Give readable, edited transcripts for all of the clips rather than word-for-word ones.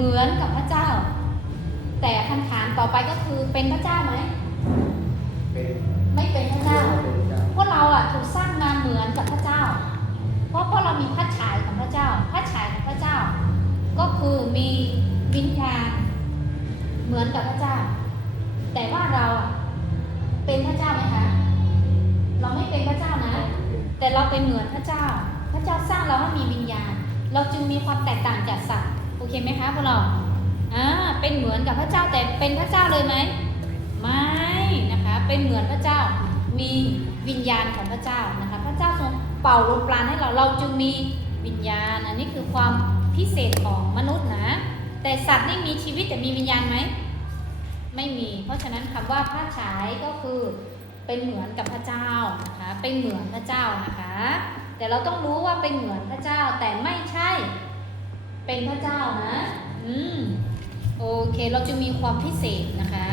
เหมือนกับพระเจ้าแต่คำถามต่อไปก็คือเป็นพระเจ้าไหมไม่เป็นพระเจ้าพวกเราถูกสร้างมาเหมือนกับพระเจ้าเพราะเรามีพระฉายของพระเจ้าพระฉายของพระเจ้าก็คือมีวิญญาณเหมือนกับพระเจ้าแต่ว่าเราเป็นพระเจ้าไหมคะเราไม่เป็นพระเจ้านะแต่เราเป็นเหมือนพระเจ้าพระเจ้าสร้างเราให้มีวิญญาณเราจึงมีความแตกต่างจากสัตว์โอเคไหมคะพวกเราเป็นเหมือนกับพระเจ้าแต่เป็นพระเจ้าเลยไหมไม่นะคะเป็นเหมือนพระเจ้ามีวิญญาณของพระเจ้านะคะพระเจ้าทรงเป่าลมปราณให้เราจึงมีวิญญาณอันนี้คือความพิเศษของมนุษย์นะแต่สัตว์นี่มีชีวิตแต่มีวิญญาณไหมไม่มีเพราะฉะนั้นคำว่าพระฉายก็คือเป็นเหมือนกับพระเจ้านะคะเป็นเหมือนพระเจ้านะคะแต่เราต้องรู้ว่าเป็นเหมือนพระเจ้าแต่ไม่ใช่เป็นพระเจ้านะโอเคเราจะมีความพิเศษนะคะ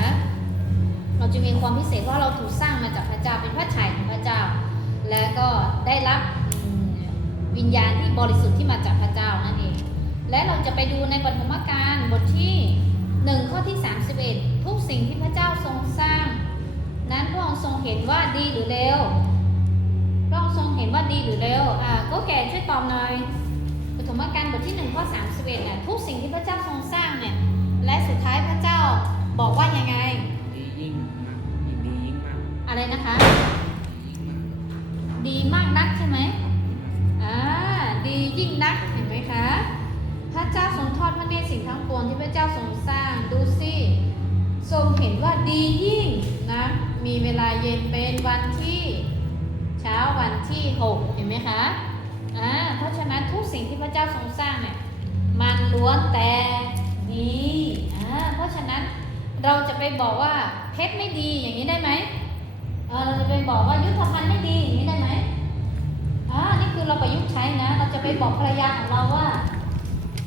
เราจะมีความพิเศษว่าเราถูกสร้างมาจากพระเจ้าเป็นพระฉายของพระเจ้าและก็ได้รับวิญญาณที่บริสุทธิ์ที่มาจากพระเจ้านั่นเองและเราจะไปดูในปฐมกาลบทที่1ข้อที่31ทุกสิ่งที่พระเจ้าทรงสร้างนั้นพระองค์ทรงเห็นว่าดีหรือเลวพระองค์ทรงเห็นว่าดีหรือเลวก็แก่ช่วยตอบหน่อยปฐมกาลบทที่1ข้อ31ทุกสิ่งที่พระเจ้าทรงสร้างเนี่ยและสุดท้ายพระเจ้าบอกว่ายังไงดียิ่งนักดียิ่งมากอะไรนะคะดีมากนักใช่ไหมดียิ่งนักเห็นไหมคะพระเจ้าทรงทอดพระเนตรสิ่งทั้งปวงที่พระเจ้าทรงสร้างดูสิทรงเห็นว่าดียิ่งนะมีเวลาเย็นเป็นวันที่เช้าวันที่6เห็นไหมคะเพราะฉะนั้นทุกสิ่งที่พระเจ้าทรงสร้างเนี่ยมันล้วนแต่ดีเพราะฉะนั้นเราจะไปบอกว่าเพชรไม่ดีอย่างนี้ได้ไหมเราจะไปบอกว่ายุทธภัณฑ์ไม่ดีอย่างนี้ได้ไหมนี่คือเราประยุกต์ใช้นะเราจะไปบอกภรรยาของเราว่า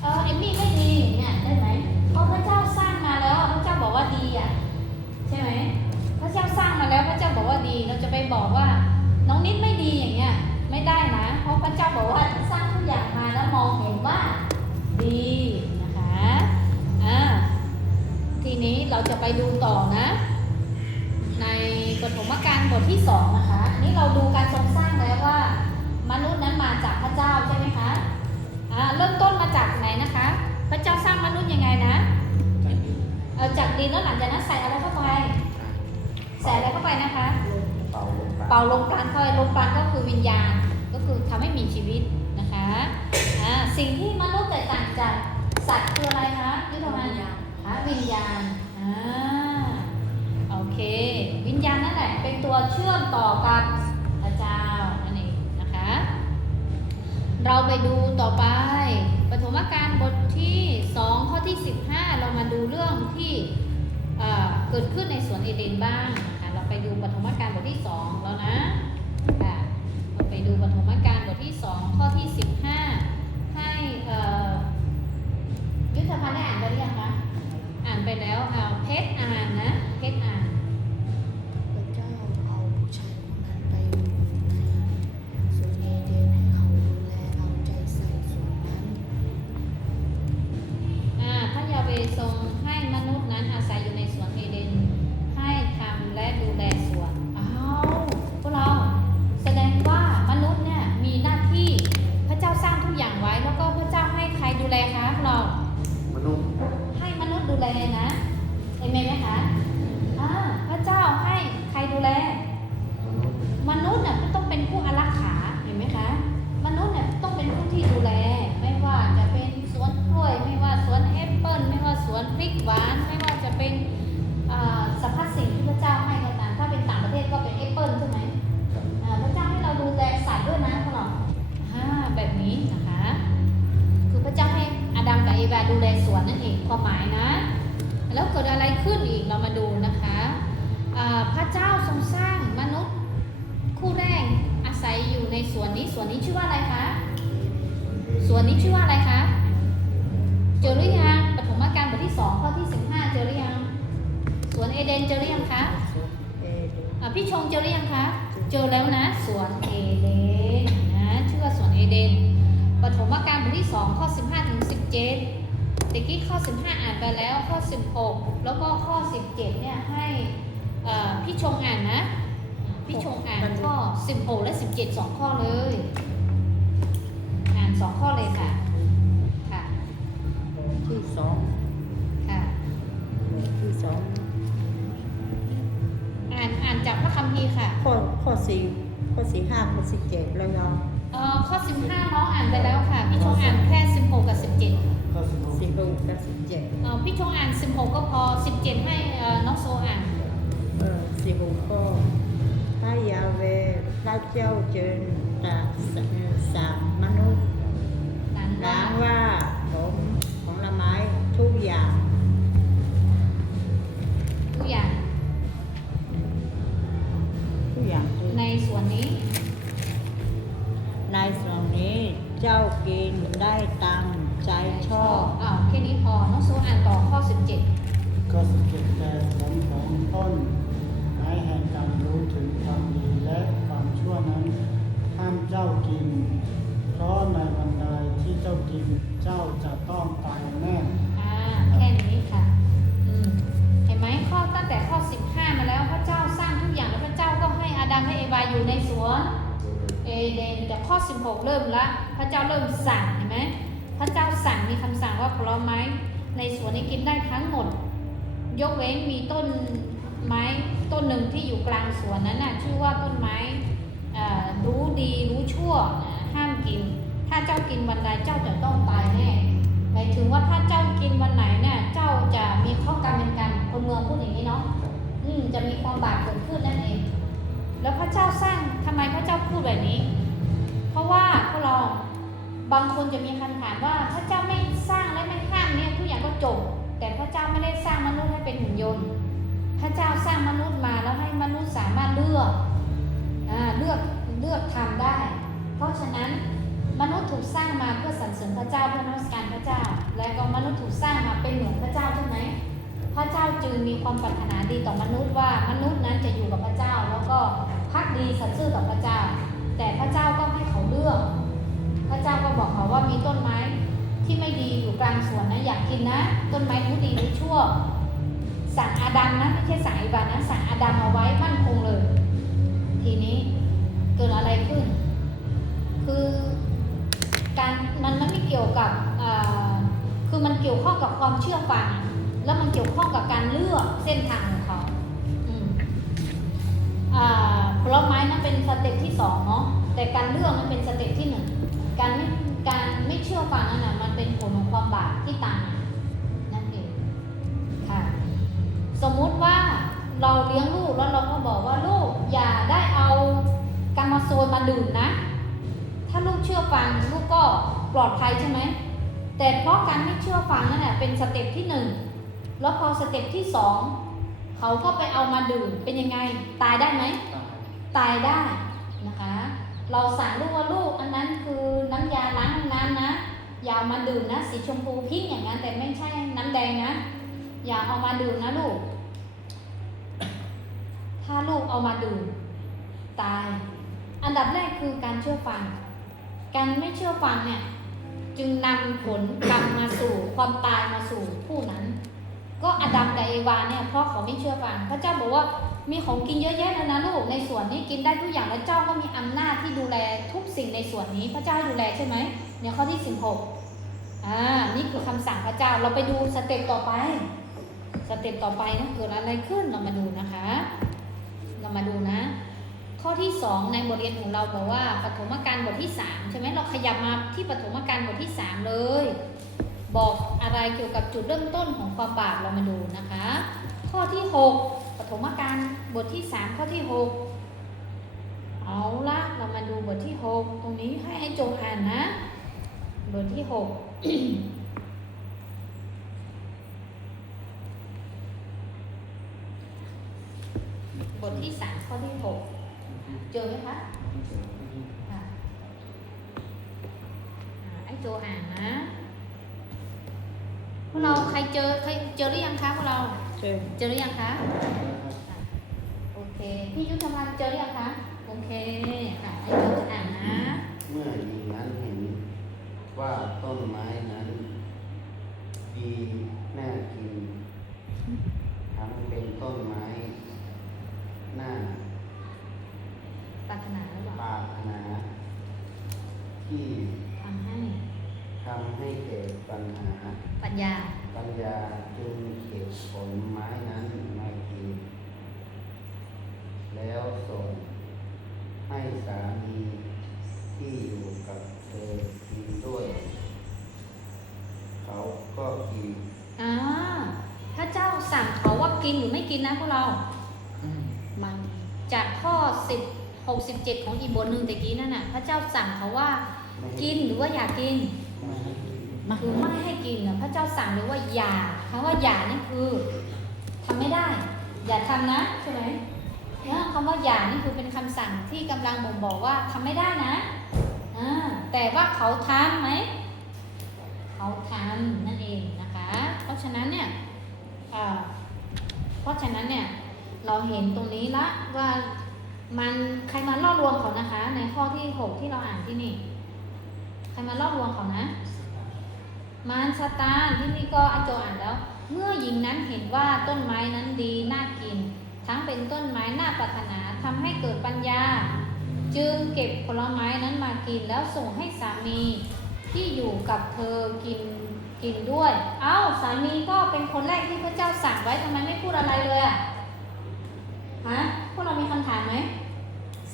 เอมมี่ไม่ดีเนี่ยได้ไหมเพราะพระเจ้าสร้างมาแล้วพระเจ้าบอกว่าดีใช่ไหมพระเจ้าสร้างมาแล้วพระเจ้าบอกว่าดีเราจะไปบอกว่าน้องนิดไม่ดีอย่างเงี้ยไม่ได้นะเพราะพระเจ้าบอกว่าสร้างทุกอย่างมาแล้วมองเห็นว่าดีนะคะทีนี้เราจะไปดูต่อนะในปฐมกาลบทที่2นะคะนี่เราดูการทรงสร้างแล้วว่ามนุษย์นั้นมาจากพระเจ้าใช่ไหมคะเริ่มต้นมาจากไหนนะคะพระเจ้าสร้างมนุษย์ยังไงนะจากดินแล้วหลังจากนั้นใส่อะไรเข้าไปใส่อะไรเข้าไปนะคะเป่าลมปราณเข้าไปลมปราณก็คือวิญญาณก็คือทำให้มีชีวิตนะคะสิ่งที่มนุษย์แตกต่างจากสัตว์คืออะไรคะยุทธภัณฑ์วิญญาณโอเควิญญาณนั่นแหละเป็นตัวเชื่อมต่อกับพระเจ้านั่นเองนะคะเราไปดูต่อไปปฐมกาลบทที่2ข้อที่15เรามาดูเรื่องที่เกิดขึ้นในสวนเอเดนบ้างนะคะเราไปดูปฐมกาลบทที่2แล้วนะเราไปดูปฐมกาลบทที่2ข้อที่15ให้ยุทธภัณฑ์ได้อ่านไปหรือยังคะอ่านไปแล้วเพชรอ่านนะเพชรอ่านพระเจ้าเอาผู้ชายคนนั้นไปในสวนเอเดนให้เขาดูแลเอาใจใส่สวนนั้นพระยาเวห์ทรงให้มนุษย์นั้นอาศัยอยู่ในสวนเอเดนให้ทำและดูแลสวนพวกเราแสดงว่ามนุษย์เนี่ยมีหน้าที่พระเจ้าสร้างทุกอย่างไว้แล้วก็พระเจ้าให้ใครดูแลคะพวกเรามนุษย์ให้มนุษย์ดูแลนะเห็นไหมคะพระเจ้าให้ใครดูแลมนุษย์เนี่ยต้องเป็นผู้อารักขาเห็นไหมคะมนุษย์เนี่ยต้องเป็นผู้ที่ดูแลไม่ว่าจะเป็นสวนกล้วยไม่ว่าสวนแอปเปิ้ลไม่ว่าสวนพริกหวานไม่ว่าจะเป็นสรรพสิ่งที่พระเจ้าให้ก็ตามถ้าเป็นต่างประเทศก็เป็นแอปเปิ้ลใช่ไหมพระเจ้าให้เราดูแลสัตว์ด้วยนะพวกเราแบบนี้นะคะคือพระเจ้าให้อาดัมกับเอวาดูแลสวนนั่นเองความหมายนะแล้วเกิดอะไรขึ้นอีกเรามาดูนะคะพระเจ้าทรงสร้างมนุษย์คู่แรกอาศัยอยู่ในสวนนี้ชื่อว่าอะไรคะสวนนี้ชื่อว่าอะไรคะเจอหรือยังปฐมกาลบทที่2ข้อที่15เจอหรือยังสวนเอเดนเจอหรือยังคะพี่ชงเจอหรือยังคะเจอแล้วนะสวนเอเดนนะชื่อว่าสวนเอเดนปฐมกาลบทที่2ข้อ15ถึง17 ตะกี้ข้อ 15 อ่านไปแล้วข้อ 16 แล้วก็ข้อ 17 เนี่ยให้พี่ชงอ่านนะพี่ชงอ่านข้อ 16 และ 17 2 ข้อเลยอ่าน 2 ข้อเลยค่ะค่ะ ที่สอง ค่ะ ที่สอง อ่านจากพระคัมภีร์ค่ะ ข้อสี่ข้อสี่ห้าข้อสิบเจ็ดแล้วยอม ข้อ 15 น้องอ่านไปแล้วค่ะพี่ชงอ่านแค่ 16 กับ 17 ก็สนุก สิบหกกับสิบเจ็ด พี่ชงอ่าน 16 ก็พอ 17 ให้น้องโซอ่าน สิบหกก็พระยาเวพระเจ้าเจิญตรัสสั่งมนุษย์ นั้น ล้างว่าของละไม้ทุกอย่าง ทุกอย่าง ทุกอย่างคือ ในส่วนนี้ ในส่วนนี้เจ้ากินได้ตามใจชอบ แค่นี้พอ น้องโซอ่านต่อข้อ 17 ก็สเก็ตแต่ผลของต้นไม้แห่งการรู้ถึงความดีและความชั่วนั้นห้ามเจ้ากิน เพราะในวันใดที่เจ้ากินเจ้าจะต้องตายแน่ แค่นี้ค่ะเห็นไหมข้อตั้งแต่ข้อ 15 มาแล้วพระเจ้าสร้างทุกอย่างแล้วพระเจ้าก็ให้อาดัมและเอวาอยู่ในสวนเอเดนแต่ข้อ 16 เริ่มละพระเจ้าเริ่มสั่งเห็นไหมพระเจ้าสั่งมีคำสั่งว่าผลไม้ในสวนนี้กินได้ทั้งหมด ยกเว้นมีต้นไม้ต้นหนึ่งที่อยู่กลางสวนนั้นน่ะชื่อว่าต้นไม้รู้ดีรู้ชั่วห้ามกิน ถ้าเจ้ากินวันใดเจ้าจะต้องตายแน่หมายถึงว่าถ้าเจ้ากินวันไหนเนี่ยเจ้าจะมีข้อกรรมเป็นกันคนเมืองพูดอย่างนี้เนาะจะมีความบาปเกิดขึ้นนั่นเองแล้วพระเจ้าสร้างทำไมพระเจ้าพูดแบบนี้ เพราะว่าพวกเราบางคนจะมีคำถามว่าพระเจ้าไม่สร้างและไม่ห้ามเนี่ยทุกอย่างก็จบแต่พระเจ้าไม่ได้สร้างมนุษย์ให้เป็นหุ่นยนต์พระเจ้าสร้างมนุษย์มาแล้วให้มนุษย์สามารถเลือกทำได้ เพราะฉะนั้นมนุษย์ถูกสร้างมาเพื่อสรรเสริญพระเจ้าเพื่อนมัสการพระเจ้าและก็มนุษย์ถูกสร้างมาเป็นเหมือนพระเจ้าใช่ไหมพระเจ้าจึงมีความปรารถนาดีต่อมนุษย์ว่ามนุษย์นั้นจะอยู่กับพระเจ้าแล้วก็ภักดีสัตย์ซื่อต่อพระเจ้าแต่พระเจ้าก็ให้เขาเลือกพระเจ้าก็บอกเขาว่ามีต้นไม้ที่ไม่ดีอยู่กลางสวนนะอยากกินนะต้นไม้รู้ดีรู้ชั่วสั่งอาดัมนะไม่ใช่สั่งอีวานะสั่งอาดัมเอาไว้มั่นคงเลยทีนี้เกิดอะไรขึ้นคือการมันไม่เกี่ยวกับคือมันเกี่ยวข้องกับความเชื่อฟังแล้วมันเกี่ยวข้องกับการเลือกเส้นทางของเขาผลไม้นั้นเป็นสเต็ปที่2เนาะแต่การเลือกนั้นเป็นสเต็ปที่1การไม่เชื่อฟังนั่นน่ะมันเป็นผลของความบาปที่ตามมานั่นเองค่ะสมมุติว่าเราเลี้ยงลูกแล้วเราก็บอกว่าลูกอย่าได้เอากามาโซนมาดื่มนะถ้าลูกเชื่อฟังลูกก็ปลอดภัยใช่ไหมแต่เพราะการไม่เชื่อฟังนั่นแหละเป็นสเต็ปที่1แล้วพอสเต็ปที่2เขาก็ไปเอามาดื่มเป็นยังไงตายได้ไหมตายได้นะคะเราสั่งลูกว่าลูกอันนั้นคือน้ำยาล้างห้องน้ำนะอย่าเอามาดื่มนะสีชมพูพิ้งอย่างนั้นแต่ไม่ใช่น้ำแดงนะอย่าเอามาดื่มนะลูกถ้าลูกเอามาดื่มตายอันดับแรกคือการเชื่อฟังการไม่เชื่อฟังเนี่ยจึงนำผลกรรมมาสู่ความตายมาสู่ผู้นั้นก็อาดัมกับเอวาเนี่ยเพราะเขาไม่เชื่อฟังพระเจ้าบอกว่ามีของกินเยอะแยะเลยนะลูกในสวนนี้กินได้ทุกอย่างและเจ้าก็มีอำนาจที่ดูแลทุกสิ่งในสวนนี้พระเจ้าให้ดูแลใช่ไหมเนี่ยข้อที่16นี่คือคำสั่งพระเจ้าเราไปดูสเต็ปต่อไปนะเกิดอะไรขึ้นเรามาดูนะคะเรามาดูนะข้อที่2ในบทเรียนของเราบอกว่าปฐมกาลบทที่3ใช่ไหมเราขยับมาที่ปฐมกาลบทที่3เลยบอกอะไรเกี่ยวกับจุดเริ่มต้นของความบาปเรามาดูนะคะข้อที่6ปฐมกาลบทที่3ข้อที่6เอาละเรามาดูบทที่6ตรงนี้ให้โจอ่านนะบทที่6 บทที่3ข้อที่6เจอไหมคะไอ้โจอ่านนะพวกเราใครเจอหรือยังคะพวกเราเจอหรือยังคะโอเคพี่ยุทธพันธ์เจอหรือยังคะโอเคค่ะไอ้โจอ่านนะ เมื่อหญิงนั้นเห็นว่าต้นไม้นั้นดี ปัญญา ปัญญาจึงเก็บผลไม้นั้นมากินแล้วส่งให้สามีที่อยู่กับเธอกินด้วย เขาก็กิน พระเจ้าสั่งเขาว่ากินหรือไม่กินนะพวกเรา มันจากข้อ10 67ของอีกบทหนึ่งตะกี้นั่นน่ะพระเจ้าสั่งเขาว่ากินหรือว่าอย่ากินคือไม่ให้กินนะพระเจ้าสั่งหรือว่าอย่าคำว่าอย่านี่คือทำไม่ได้ อย่าทำนะใช่ไหมเนี่ยคำว่าอย่านี่คือเป็นคำสั่งที่กำลังบ่งบอกว่าทำไม่ได้นะแต่ว่าเขาทำไหมเขาทำนั่นเองนะคะเพราะฉะนั้นเนี่ยเราเห็นตรงนี้ละว่ามันใครมาล่อลวงเขานะคะ ในข้อที่6ที่เราอ่านที่นี่ใครมาล่อลวงเขานะมารซาตานที่นี่ก็อาจารย์อ่านแล้วเมื่อหญิงนั้นเห็นว่าต้นไม้นั้นดีน่ากินทั้งเป็นต้นไม้น่าปรารถนาทำให้เกิดปัญญาจึงเก็บผลไม้นั้นมากินแล้วส่งให้สามีที่อยู่กับเธอกินด้วยสามีก็เป็นคนแรกที่พระเจ้าสั่งไว้ทำไมไม่พูดอะไรเลยพวกเรามีคำถามไหม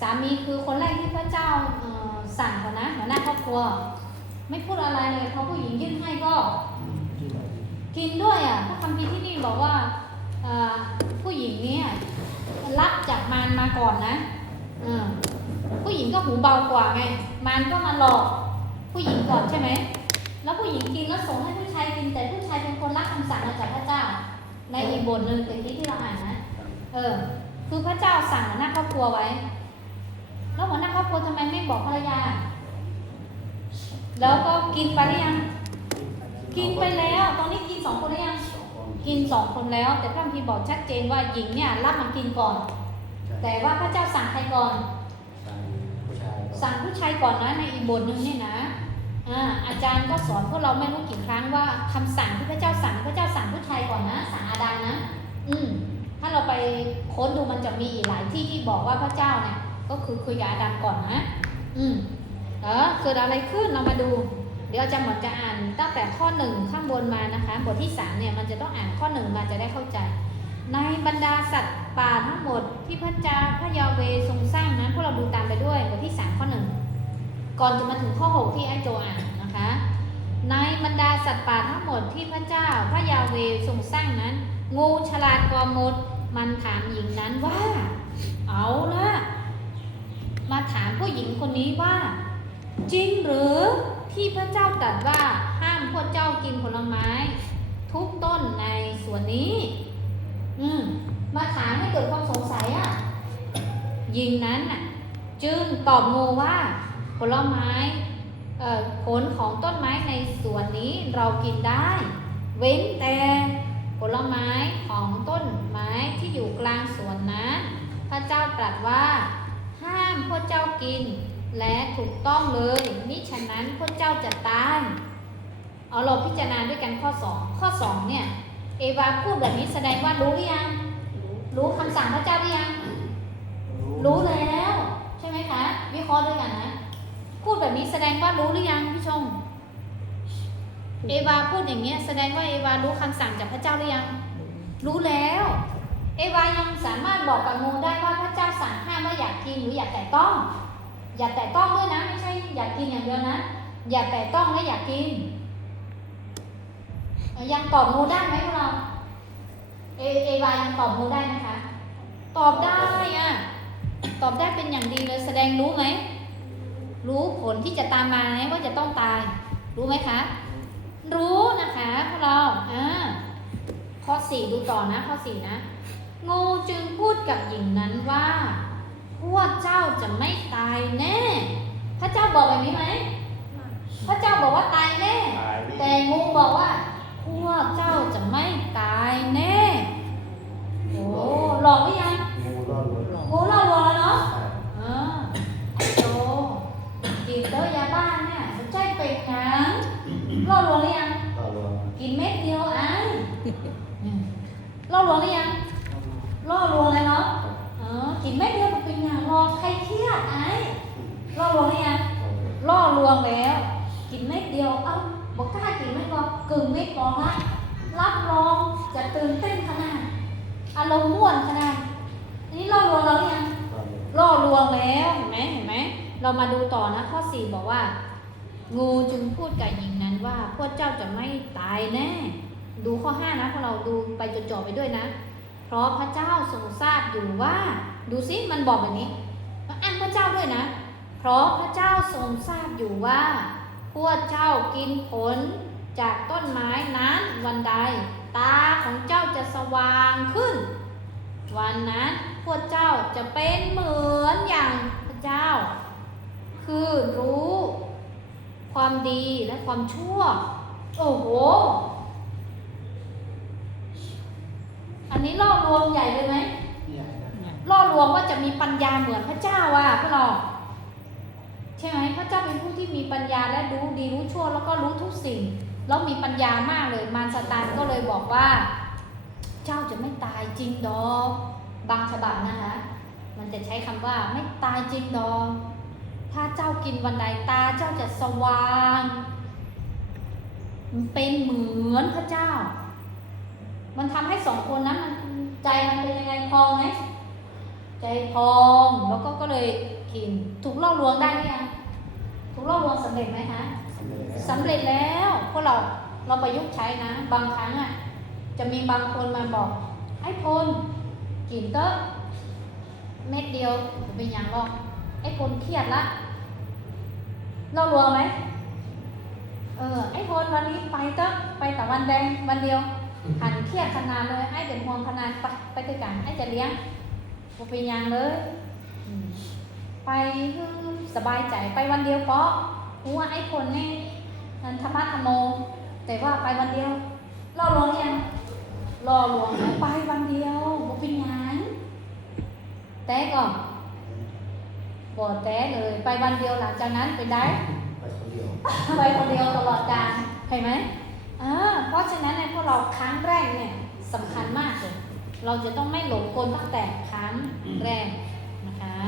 สามีคือคนแรกที่พระเจ้าสั่งเขานะหัวหน้าครอบครัวไม่พูดอะไรเลยพอผู้หญิงยื่นให้ก็กินด้วยพระคัมภีร์ที่นี่บอกว่าผู้หญิงเนี่ยรับจากมารมาก่อนนะผู้หญิงก็หูเบากว่าไงมารก็มาหลอกผู้หญิงก่อนใช่ไหมแล้วผู้หญิงกินแล้วส่งให้ผู้ชายกินแต่ผู้ชายเป็นคนรับคำสั่งมาจากพระเจ้าในอีกบทหนึ่งตะกี้ที่เราอ่านนะคือพระเจ้าสั่งหัวหน้าครอบครัวไว้แล้วหัวหน้าครอบครัวทำไมไม่บอกภรรยาแล้วก็กินไปหรือยังกินไปแล้วตอนนี้กิน2 คนหรือยังกิน2 คนแล้วแต่พระคัมภีร์บอกชัดเจนว่าหญิงเนี่ยรับมากินก่อนแต่ว่าพระเจ้าสั่งใครก่อนสั่งผู้ชายก่อนนะในอีกบทหนึ่งเนี่ยนะอาจารย์ก็สอนพวกเราไม่รู้กี่ครั้งว่าคำสั่งที่พระเจ้าสั่งผู้ชายก่อนนะสั่งอาดัมนะถ้าเราไปค้นดูมันจะมีอีกหลายที่ที่บอกว่าพระเจ้าเนี่ยก็คือคุยกับอาดัมก่อนนะเกิดอะไรขึ้นเรามาดูเดี๋ยวอาจารย์หมดจะอ่านตั้งแต่ข้อ1ข้างบนมานะคะบทที่3เนี่ยมันจะต้องอ่านข้อ1มาจะได้เข้าใจในบรรดาสัตว์ป่าทั้งหมดที่พระยาเวห์ทรงสร้างนั้นพวกเราดูตามไปด้วยบทที่3ข้อ1ก่อนจะมาถึงข้อ6ที่ไอ้โจอ่านนะคะในบรรดาสัตว์ป่าทั้งหมดที่พระยาเวห์ทรงสร้างนั้นงูฉลาดกว่าหมดมันถามหญิงนั้นว่าเอาละมาถามผู้หญิงคนนี้ว่าจริงหรือที่พระเจ้าตรัสว่าห้ามพวกเจ้ากินผลไม้ทุกต้นในสวนนี้มาถามให้เกิดความสงสัยหญิงนั้นจึงตอบงูว่าผลไม้ผลของต้นไม้ในสวนนี้เรากินได้เว้นแต่ผลไม้ของต้นไม้ที่อยู่กลางสวนนั้นพระเจ้าตรัสว่าห้ามพวกเจ้ากินและถูกต้องเลยมิฉะนั้นพวกเจ้าจะตายเราพิจารณาด้วยกันข้อ2เนี่ยเอวาพูดแบบนี้แสดงว่ารู้หรือยังรู้คำสั่งพระเจ้าหรือยังรู้แล้วใช่ไหมคะวิเคราะห์ด้วยกันนะพูดแบบนี้แสดงว่ารู้หรือยังพี่ชมเอวาพูดอย่างเงี้ยแสดงว่าเอวารู้คำสั่งจากพระเจ้าหรือยังรู้แล้วเอวายังสามารถบอกกับงูได้ว่าพระเจ้าสั่งห้ามว่าอยากกินหรืออยากแตะต้องอย่าแตะต้องด้วยนะไม่ใช่อยากกินอย่างเดียวนะอย่าแตะต้องและอยากกินยังตอบงูได้ไหมพวกเราเอวายังตอบงูได้ไหมคะตอบได้ตอบได้เป็นอย่างดีเลยแสดงรู้ไหมรู้ผลที่จะตามมาไหมว่าจะต้องตายรู้ไหมคะรู้นะคะพวกเราข้อ4ดูต่อนะข้อ4นะงูจึงพูดกับหญิงนั้นว่าพวกเจ้าจะไม่ตายแน่พระเจ้าบอกแบบนี้ไหมพระเจ้าบอกว่าตายแน่แต่งูบอกว่าพวกเจ้าจะไม่ตายแน่หลอกหรือยังงูหลอกแล้วเนาะไอ้โตกินเตยาบ้านเนี่ยมันใจเป็ดหางหลอกหรือยังกินเม็ดเดียวหลอกหรือยังล่อลวงเลยเนาะกินเม็ดเดียวก็เป็นอย่างรอใครเครียดล่อลวงหรือยังล่อลวงแล้วกินเม็ดเดียว บอกกล้ากินไม่บอกกึ่งไม่บอกนะรับรองจะตื่นเต้นขนาดอารมณ์ม่วนขนาดนี้ล่อลวงเราหรือยังล่อลวงแล้วเห็นไหมเรามาดูต่อนะข้อ 4บอกว่างูจึงพูดกับหญิงนั้นว่าพวกเจ้าจะไม่ตายแน่ดูข้อ 5นะพวกเราดูไปจดจ่อไปด้วยนะเพราะพระเจ้าทรงทราบอยู่ว่าดูสิมันบอกแบบนี้อ้างพระเจ้าด้วยนะเพราะพระเจ้าทรงทราบอยู่ว่าพวกเจ้ากินผลจากต้นไม้นั้นวันใดตาของเจ้าจะสว่างขึ้นวันนั้นพวกเจ้าจะเป็นเหมือนอย่างพระเจ้าคือรู้ความดีและความชั่วโอ้โหอันนี้ล่อลวงใหญ่เลยไหมล่อลวงว่าจะมีปัญญาเหมือนพระเจ้าว่ะพวกเราใช่ไหมพระเจ้าเป็นผู้ที่มีปัญญาและรู้ดีรู้ชั่วแล้วก็รู้ทุกสิ่งแล้วมีปัญญามากเลยมารซาตานก็เลยบอกว่าเจ้าจะไม่ตายจริงดอกบางฉบับนะคะมันจะใช้คำว่าไม่ตายจริงดอกถ้าเจ้ากินวันใดตาเจ้าจะสว่างเป็นเหมือนพระเจ้ามันทำให้2คนนั้นมันใจมันเป็นยังไงพองไหมใจพองแล้วก็เลยกินถูกล่อลวงได้ไหมยังถูกล่อลวงสำเร็จไหมคะสำเร็จแล้วพวกเราประยุกต์ใช้นะบางครั้งอ่ะจะมีบางคนมาบอกไอ้พลกินเตอะเม็ดเดียวเป็นอย่างหรอกไอ้พลเครียดละล่อลวงไหมไอ้พลวันนี้ไปเตอะไปแต่วันแดงวันเดียวหันเครียดขนาดเลยไอ้เด็กห่วงขนาดไปด้วยกันไอ้จะเลี้ยงบ่เป็นอย่างเลยไปสบายใจไปวันเดียวเพราะหัวไอ้คนนี่นันธรรมะธรรมโมแต่ว่าไปวันเดียวล่อลวงยังล่อลวงไปวันเดียวบ่เป็นอย่างแต่ก่อนบ่แต่เลยไปวันเดียวหลังจากนั้นเป็นได้ไปคนเดียวตลอดกาลเห็นไหมเพราะฉะนั้นในพวกเราครั้งแรกเนี่ยสำคัญมากเลยเราจะต้องไม่หลงกลตั้งแต่ครั้งแรกนะคะ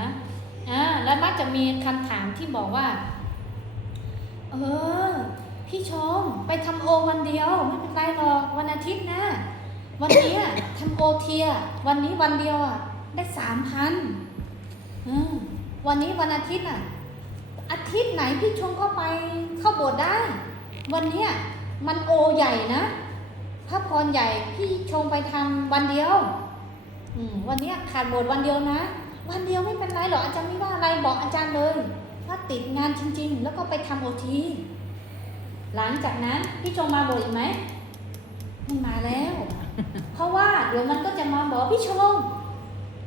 แล้วมักจะมีคำถามที่บอกว่าพี่ชมไปทำโอวันเดียวไม่เป็นไรหรอกวันอาทิตย์นะวันนี้ทำโอเทียวันนี้วันเดียวได้ 3,000วันนี้วันอาทิตย์อาทิตย์ไหนพี่ชมก็ไปเข้าโบสถ์ได้วันนี้มันโอใหญ่นะพระพรใหญ่พี่ชมไปทำวันเดียววันนี้ขาดโบสถ์วันเดียวนะวันเดียวไม่เป็นไรหรอกอาจารย์ไม่ว่าอะไรบอกอาจารย์เลยว่าติดงานจริงๆแล้วก็ไปทำโอทีหลังจากนั้นพี่ชมมาโบสถ์อีกไหมไม่มาแล้ว เพราะว่าเดี๋ยวมันก็จะมาบอกพี่ชม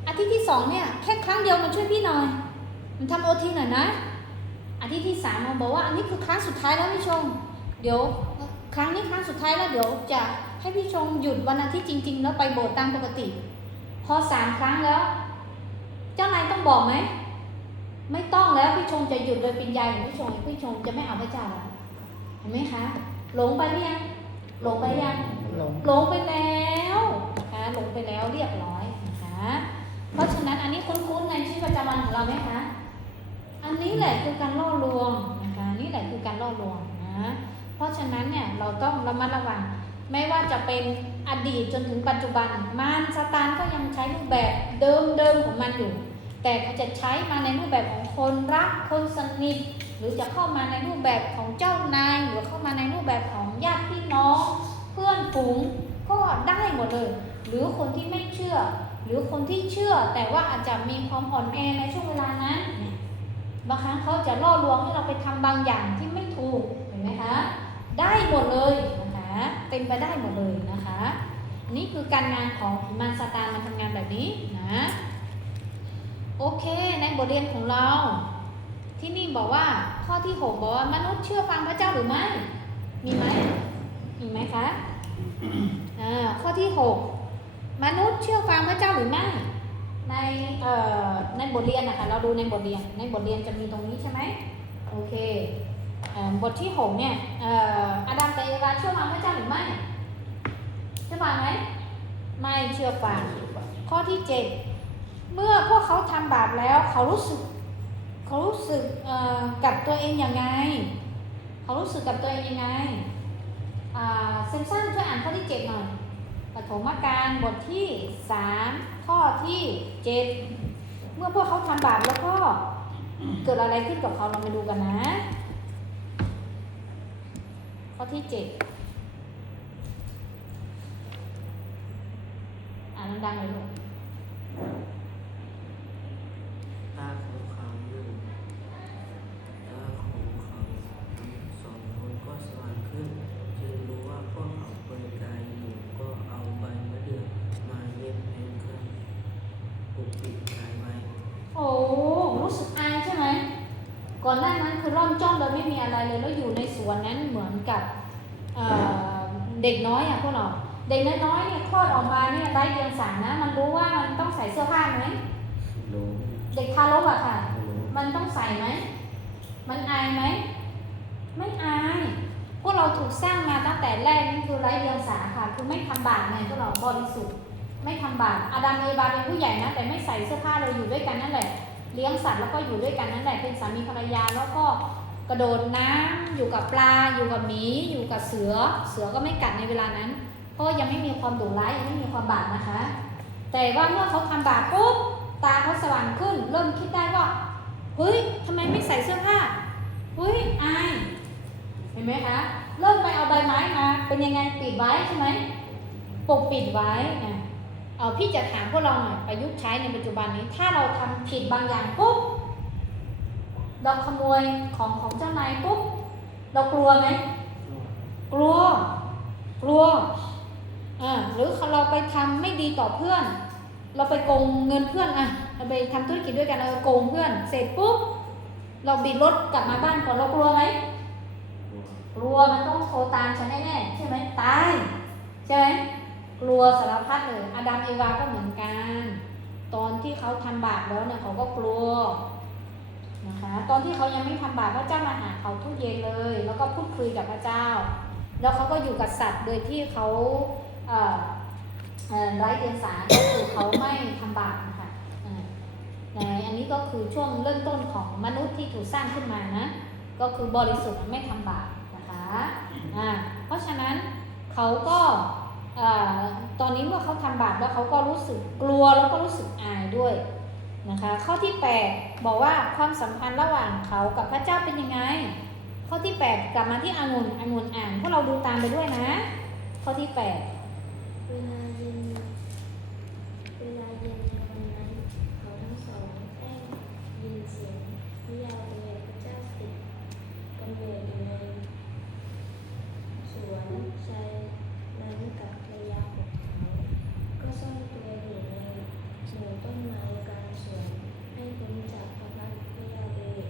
อาทิตย์ที่ 2เนี่ยแค่ครั้งเดียวมาช่วยพี่หน่อยมันทำโอทีหน่อยนะอาทิตย์ที่ 3มาบอกว่าอันนี้คือครั้งสุดท้ายแล้วพี่ชมเดี๋ยวครั้งนี้ครั้งสุดท้ายแล้วเดี๋ยวจะให้พี่ชมหยุดวันอาทิตย์จริงๆแล้วไปโบสถ์ตามปกติพอ3 ครั้งแล้วเจ้านายต้องบอกไหมไม่ต้องแล้วพี่ชมจะหยุดโดยปริญญาของพี่ชมจะไม่เอาพระเจ้าแล้วเห็นไหมคะหลงไปหรือยังหลงไปยังหลงไปแล้วนะคะหลงไปแล้วเรียบร้อยนะคะเพราะฉะนั้นอันนี้คุ้นๆในชีวิตประจำวันของเราไหมคะอันนี้แหละคือการล่อลวงนะคะนี่แหละคือการล่อลวงนะเพราะฉะนั้นเนี่ยเราต้องระมัดระวังไม่ว่าจะเป็นอดีตจนถึงปัจจุบันมารซาตานก็ยังใช้รูปแบบเดิมของมันอยู่แต่เขาจะใช้มาในรูปแบบของคนรักคนสนิทหรือจะเข้ามาในรูปแบบของเจ้านายหรือเข้ามาในรูปแบบของญาติพี่น้องเพื่อนฝูงก็ได้หมดเลยหรือคนที่ไม่เชื่อหรือคนที่เชื่อแต่ว่าอาจจะมีความอ่อนแอในช่วงเวลานั้นบางครั้งเขาจะล่อลวงให้เราไปทำบางอย่างที่ไม่ถูกเห็นไหมคะได้หมดเลยนะคะเป็นไปได้หมดเลยนะคะนี่คือการงานของผีมารซาตานมันทำงานแบบนี้นะโอเคในบทเรียนของเราที่นี่บอกว่าข้อที่ 6บอกว่ามนุษย์เชื่อฟังพระเจ้าหรือไม่มีไหมคะข้อที่ 6มนุษย์เชื่อฟังพระเจ้าหรือไม่ในบทเรียนนะคะเราดูในบทเรียนจะมีตรงนี้ใช่ไหมโอเคบทที่ 6เนี่ยอาดัมกับเอวาเชื่อฟังพระเจ้าหรือไม่เชื่อฟังไหมไม่เชื่อฟังข้อที่ 7เมื่อพวกเขาทำบาปแล้วเขารู้สึกกับตัวเองยังไงเขารู้สึกกับตัวเองยังไง เซมสันช่วยอ่านข้อที่ 7 หน่อยปฐมกาลบทที่ 3 ข้อที่ 7 เมื่อพวกเขาทำบาปแล้วก็เกิดอะไรขึ้นกับเขาเรามาดูกันนะ ข้อที่ 7 อ่านดังๆเลยลูก ตาของเขาอยู่ตาของเขาสองคนก็สว่างขึ้น จึงรู้ว่าพวกเขาเปลือยกายอยู่ก็เอาใบมะเดื่อมาเย็บเป็นเครื่องปกปิดกายไว้ โอ้รู้สึกอายใช่ไหม ก่อนหน้านั้นคือร่อนจ้อนโดยไม่มีอะไรเลยแล้วอยู่ในสวนนั้นเหมือนกับเด็กน้อยพวกเราเด็กน้อยๆเนี่ยคลอดออกมาเนี่ยไร้เดียงสานะมันรู้ว่ามันต้องใส่เสื้อผ้าไหม รู้ เด็กทารกค่ะ รู้ มันต้องใส่ไหม มันอายไหม ไม่อาย พวกเราถูกสร้างมาตั้งแต่แรกนี่คือไร้เดียงสาค่ะ คือไม่ทำบาปไงพวกเราบริสุทธิ์ไม่ทำบาปอาดัมเอวาเป็นผู้ใหญ่นะแต่ไม่ใส่เสื้อผ้าเลยอยู่ด้วยกันนั่นแหละเลี้ยงสัตว์แล้วก็อยู่ด้วยกันนั่นแหละเป็นสามีภรรยาแล้วก็กระโดดน้ำอยู่กับปลาอยู่กับหมีอยู่กับเสือก็ไม่กัดในเวลานั้นเพราะยังไม่มีความดุร้ายยังไม่มีความบาปนะคะ แต่ว่าเมื่อเขาทำบาปปุ๊บตาเขาสว่างขึ้นเริ่มคิดได้ว่าเฮ้ยทำไมไม่ใส่เสื้อผ้าเฮ้ยอายเห็นไหมคะเริ่มไปเอาใบไม้มาเป็นยังไงปิดไว้ใช่ไหมปกปิดไว้นะเอาพี่จะถามพวกเราหน่อยประยุกต์ใช้ในปัจจุบันนี้ถ้าเราทำผิดบางอย่างปุ๊บเราขโมยของเจ้านายปุ๊บเรากลัวไหมกลัวหรือเราไปทำไม่ดีต่อเพื่อนเราไปโกงเงินเพื่อนเราไปทำธุรกิจด้วยกันเราโกงเพื่อนเสร็จปุ๊บเราบิดรถกลับมาบ้านก่อนเรากลัวไหมกลัวมันต้องโทรตามฉันแน่ๆใช่ไหมตายใช่ไหมกลัวสารพัดเลยอาดัมเอวาก็เหมือนกันตอนที่เขาทำบาปแล้วเนี่ยเขาก็กลัวนะคะตอนที่เขายังไม่ทำบาปพระเจ้ามาหาเขาทุกเย็นเลยแล้วก็พูดคุยกับพระเจ้าแล้วเขาก็อยู่กับสัตว์โดยที่เขาไร้เดียงสาก็คือเขาไม่ทำบาปนะคะอันนี้ก็คือช่วงเริ่มต้นของมนุษย์ที่ถูกสร้างขึ้นมานะก็คือบริสุทธิ์ไม่ทำบาปนะคะเพราะฉะนั้นเขาก็ตอนนี้เมื่อเขาทำบาปแล้วเขาก็รู้สึกกลัวแล้วก็รู้สึกอายด้วยนะคะข้อที่ 8บอกว่าความสัมพันธ์ระหว่างเขากับพระเจ้าเป็นยังไงข้อที่ 8กลับมาที่องุ่นอ่านพวกเราดูตามไปด้วยนะข้อที่ 8เวลาเย็นในวันนั้นเขาทั้งสองได้ยินเสียงพระยาเวห์พระเจ้าสิทธิ์กำเนิดอยู่ในสวนชายนั้นกับภรรยาของเขาก็ซ่อนตัวอยู่ในหมู่ต้นไม้กลางสวนให้พ้นจากพระพักตร์พระยาเวห์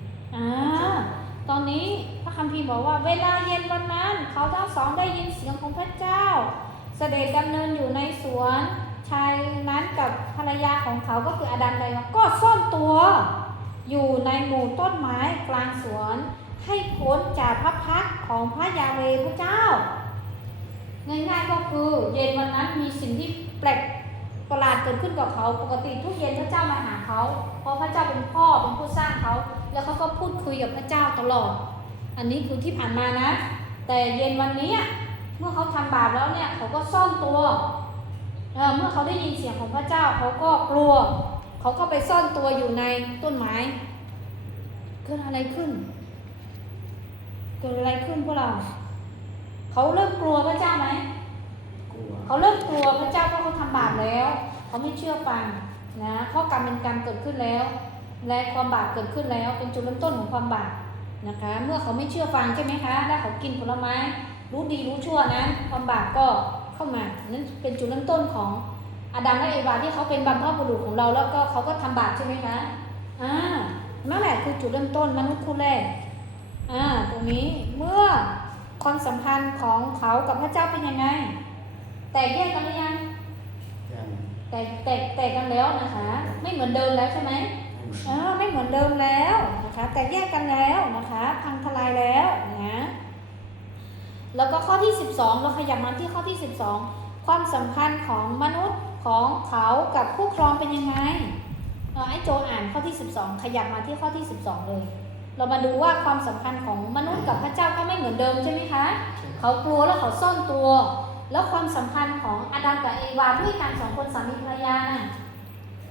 ตอนนี้พระคัมภีร์บอกว่าเวลาเย็นวันนั้นเขาทั้งสองได้ยินเสียงของพระเจ้าเสด็จดำเนินอยู่ในสวนชายนั้นกับภรรยาของเขาก็คืออาดัมไดว่าก็ซ่อนตัวอยู่ในหมู่ต้นไม้กลางสวนให้พ้นจากพระพักตร์ของพระยาเวห์พระเจ้าง่ายๆก็คือเย็นวันนั้นมีสิ่งที่แปลกประหลาดเกิดขึ้นกับเขาปกติทุกเย็นพระเจ้ามาหาเขาเพราะพระเจ้าเป็นพ่อเป็นผู้สร้างเขาแล้วเขาก็พูดคุยกับพระเจ้าตลอดอันนี้คือที่ผ่านมานะแต่เย็นวันนี้เมื่อเขาทำบาปแล้วเนี่ยเขาก็ซ่อนตัวเมื่อเขาได้ยินเสียงของพระเจ้าเขาก็กลัวเขาก็ไปซ่อนตัวอยู่ในต้นไม้เกิดอะไรขึ้นพวกเราเขาเริ่มกลัวพระเจ้าไหม กลัว เขาเริ่มกลัวพระเจ้าเพราะเขาทำบาปแล้วเขาไม่เชื่อฟังนะเพราะกรรมเป็นกรรมเกิดขึ้นแล้วและความบาปเกิดขึ้นแล้วเป็นจุดเริ่มต้นของความบาปนะคะเมื่อเขาไม่เชื่อฟังใช่ไหมคะและเขากินผลไม้รู้ดีรู้ชั่วนั้นความบาปก็เข้ามานั่นเป็นจุดเริ่มต้นของอาดัมและเอวาที่เขาเป็นบรรพบุรุษของเราแล้วก็เขาก็ทำบาปใช่ไหมคะนั่นแหละคือจุดเริ่มต้นมนุษย์คู่แรกตรงนี้เมื่อความสัมพันธ์ของเขากับพระเจ้าเป็นยังไงแตกแยกกันหรือยัง ยัง แตกกันแล้วนะคะไม่เหมือนเดิมแล้วใช่ไหมไม่เหมือนเดิมแล้วนะคะแตกแยกกันแล้วนะคะพังทลายแล้วนะแล้วก็ข้อที่ 12เราขยับมาที่ข้อที่ 12ความสัมพันธ์ของมนุษย์ของเขากับผู้ครองเป็นยังไงไอ้โจอ่านข้อที่ 12ขยับมาที่ข้อที่ 12เลย เรามาดูว่าความสัมพันธ์ของมนุษย์กับพระเจ้าก็ไม่เหมือนเดิมใช่ไหมคะ เขากลัวแล้วเขาซ่อนตัว แล้วความสัมพันธ์ของอาดัมกับเอวาด้วยกัน2 คนสามีภรรยาน่ะ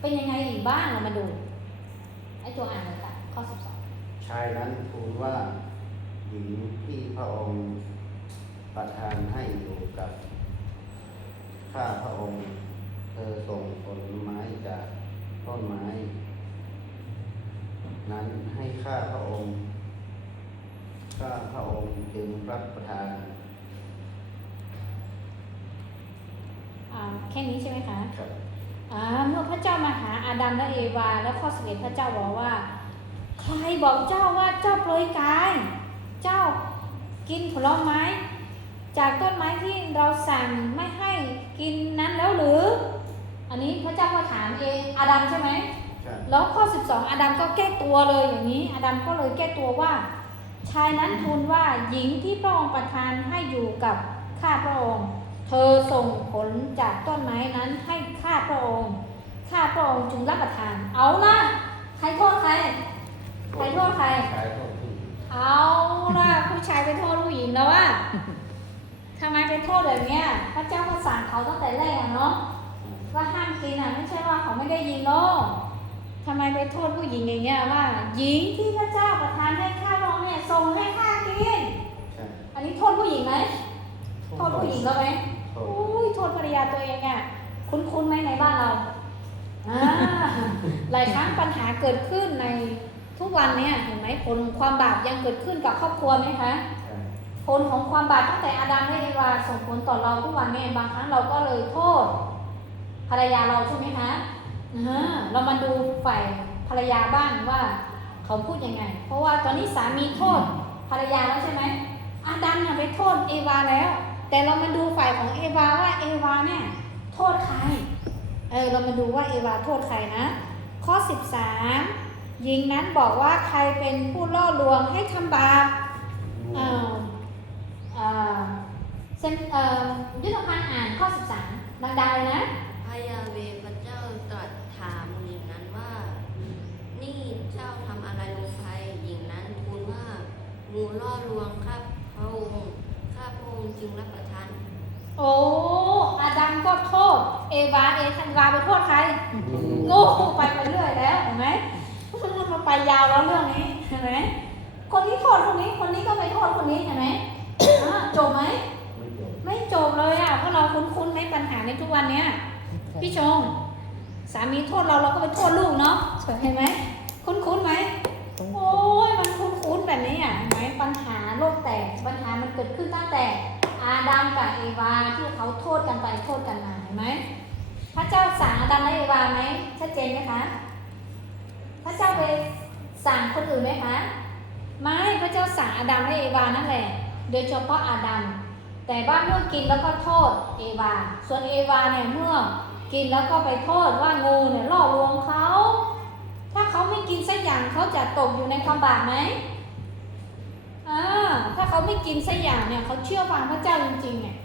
เป็นยังไงอีกบ้างเรามาดูไอ้ตัวอ่านเลยค่ะข้อ 12 ชายนั้นทูลว่าหญิงที่พระองค์ประทานให้อยู่กับข้าพระองค์เธอส่งผลไม้จากต้นไม้ นั้นให้ข้าพระองค์จึงรับประทาน แค่นี้ใช่ไหมคะ ครับ เมื่อพระเจ้ามาหาอาดัมและเอวาแล้วข้อ 11พระเจ้าบอกว่าใครบอกเจ้าว่าเจ้าเปลือยกายเจ้ากินผลไม้จากต้นไม้ที่เราสั่งไม่ให้กินนั้นแล้วหรือ อันนี้พระเจ้าก็ถามเองอาดัมใช่ไหม ครับ แล้วข้อ 12อาดัมก็แก้ตัวเลยอย่างนี้อาดัมก็เลยแก้ตัวว่าชายนั้นทูลว่าหญิงที่พระองค์ประทานให้อยู่กับข้าพระองค์เธอส่งผลจากต้นไม้นั้นให้ข้าพระองค์จึงรับประทานเอาล่ะใครโทษใครโทษใคร ชายโทษผู้หญิง เอาล่ะผู้ชายไปโทษผู้หญิงแล้วว่าทำไมไปโทษแบบเนี้ยพระเจ้าก็สั่งเขาตั้งแต่แรกเนาะว่าห้ามกินไม่ใช่ว่าเขาไม่ได้ยินเนาะทำไมไปโทษผู้หญิงอย่างเงี้ยว่าหญิงที่พระเจ้าประทานให้ข้าพระองค์เนี่ยส่งให้ข้ากิน ใช่ อันนี้โทษผู้หญิงไหมโทษผู้หญิงก็ไหม โท โอ้ ษ ยโทษภรรยาตัวเองอ่ะคุ้นไหมในบ้านเราหลายครั้งปัญหาเกิดขึ้นในทุกวันเนี่ยเห็นไหมผลของความบาปยังเกิดขึ้นกับครอบครัวไหมคะ ใช่ ผลของความบาปตั้งแต่อาดัมและเอวาส่งผลต่อเราทุกวันเนี่ยบางครั้งเราก็เลยโทษภรรยาเราใช่ไหมคะเรามาดูฝ่ายภรรยาบ้างว่าเขาพูดยังไง เพราะว่าตอนนี้สามีโทษภรรยาแล้วใช่ไหมอาดัมเนี่ยไปโทษเอวาแล้ว แต่เรามาดูฝ่ายของเอวาว่าเอวาเนี่ยโทษใครเรามาดูว่าเอวาโทษใครนะข้อ 13หญิงนั้นบอกว่าใครเป็นผู้ล่อลวงให้ทำบาปยุทธภัณฑ์อ่านข้อ 13ดังๆเลยนะ พระยาเวห์พระเจ้าตรัสถามหญิงนั้นว่า นี่เจ้าทำอะไรลงไปหญิงนั้นทูลว่างูล่อลวงข้าพระองค์จึงรับประทาน โอ้อาดัมก็โทษเอวาไปโทษใครโง่ไปเรื่อยแล้วเห็นไหมมันไปยาวแล้วเรื่องนี้เห็นไหมคนนี้โทษคนนี้ก็ไปโทษคนนี้เห็นไหมจบไหม ไม่จบ ไม่จบเลยอ่ะเพราะเราคุ้นๆในปัญหาในทุกวันเนี้ยพี่ชงสามีโทษเราก็ไปโทษลูกเนาะเห็นไหมคุ้นๆไหมโอ้ยมันคุ้นๆแบบนี้อ่ะเห็นไหมปัญหาโลกแตกปัญหามันเกิดขึ้นตั้งแต่อาดัมกับเอวาที่เขาโทษกันไปโทษกันมาเห็นไหมพระเจ้าสั่งอาดัมและเอวาไหมชัดเจนไหมคะพระเจ้าไปสั่งคนอื่นไหมคะไม่พระเจ้าสั่งอาดัมและเอวานั่นแหละโดยเฉพาะอาดัมแต่ว่าเมื่อกินแล้วก็โทษเอวาส่วนเอวาเนี่ยเมื่อกินแล้วก็ไปโทษว่างูเนี่ยล่อลวงเขาถ้าเขาไม่กินสักอย่างเขาจะตกอยู่ในความบาปไหมถ้าเขาไม่กินสักอย่างเนี่ยเขาเชื่อฟังพระเจ้าจริงๆเนี่ย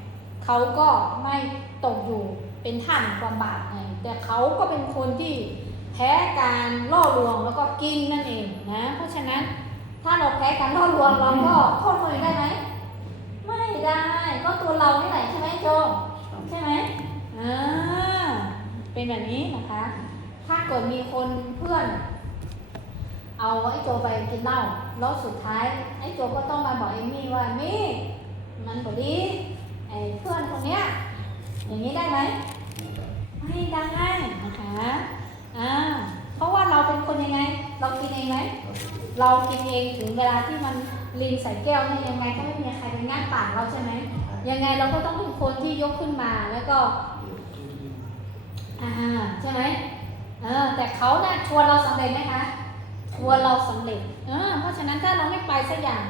เขาก็ไม่ตกอยู่เป็นท่าของความบาปไงแต่เขาก็เป็นคนที่แพ้การล่อลวงแล้วก็กินนั่นเองนะเพราะฉะนั้นถ้าเราแพ้การล่อลวงเราก็โทษคนอื่นได้ไหมไม่ได้ก็ตัวเรานี่แหละใช่ไหมโจใช่ไหมเป็นแบบนี้นะคะถ้าเกิดมีคนเพื่อนเอาไอ้โจไปกินเหล้าแล้วสุดท้ายไอ้โจก็ต้องมาบอกเอมี่ว่ามี่มันพอดีไอ้เพื่อนคนเนี้ยอย่างนี้ได้ไหมไม่ได้นะคะเพราะว่าเราเป็นคนยังไงเรากินเองไหมเรากินเองถึงเวลาที่มันลินใส่แก้วเนี่ยยังไงก็ไม่มีใครไปงัดปากเราใช่ไหมยังไงเราก็ต้องเป็นคนที่ยกขึ้นมาแล้วก็ใช่ไหมแต่เขาเนี่ยชวนเราสำเร็จไหมคะชวนเราสำเร็จเพราะฉะนั้นถ้าเราไม่ไปสักอย่าง